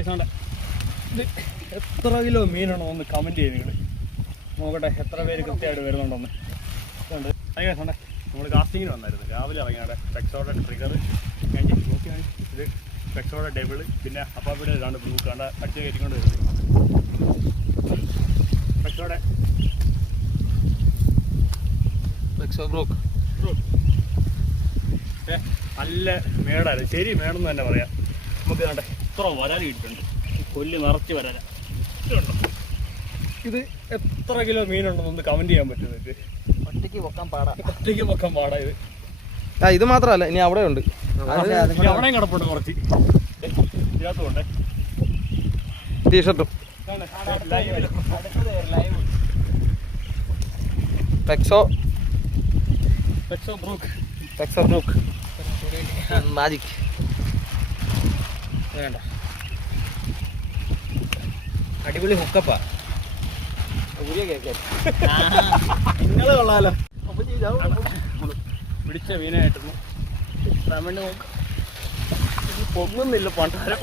ഇത് എത്ര കിലോ മീനാണോ ഒന്ന് കമൻറ്റ് ചെയ്ത് നിങ്ങൾ നോക്കട്ടെ എത്ര പേര് കൃത്യമായിട്ട് വരുന്നുണ്ടെന്ന്. അതുകൊണ്ട് അതിനുണ്ട് നമ്മൾ കാസ്റ്റിങ്ങിന് വന്നായിരുന്നു. രാവിലെ ഇറങ്ങിയാണ് പെക്സോടെ ട്രിഗർ കഴിഞ്ഞ് നോക്കിയാണ് ഇത് പെക്സോടെ ഡബിള് പിന്നെ അപ്പാപ്പിയുടെ ഇതാണ് ബ്ലൂ കണ്ട അടിച്ച് കയറ്റിക്കൊണ്ട് വരുന്നത്. പെക്സോടെ പെക്സോ ബ്രൂക്ക് നല്ല മേടായിരുന്നു. ശരി മേടെന്ന് തന്നെ പറയാം. നമുക്ക് കണ്ടേ ഇത്ര വരാൻ കിട്ടുന്നുണ്ട്. കൊല്ല് നിറച്ച് വരാന ഇതുണ്ടോ. ഇത് എത്ര കിലോ മീനുണ്ടെന്നൊന്ന് കമൻറ്റ് ചെയ്യാൻ പറ്റും നിങ്ങൾക്ക്. ഒറ്റയ്ക്ക് പൊക്കാൻ പാടാ. ഇത് ഇത് മാത്രമല്ല ഇനി അവിടെ ഉണ്ട്. അവിടെയും കിടപ്പുണ്ട് കുറച്ച്. ഇതിനകത്തുണ്ട് ടീഷർട്ടും പെക്സോ ബ്രൂക്ക് മാജിക് വേണ്ട. അടിപൊളി ഹുക്കപ്പാ. നിങ്ങളെ കൊള്ളാലോ. പിടിച്ച മീനായിട്ടിരുന്നു. തമിഴ് നോക്ക് പൊങ്ങുന്നില്ല പണ്ടാരം.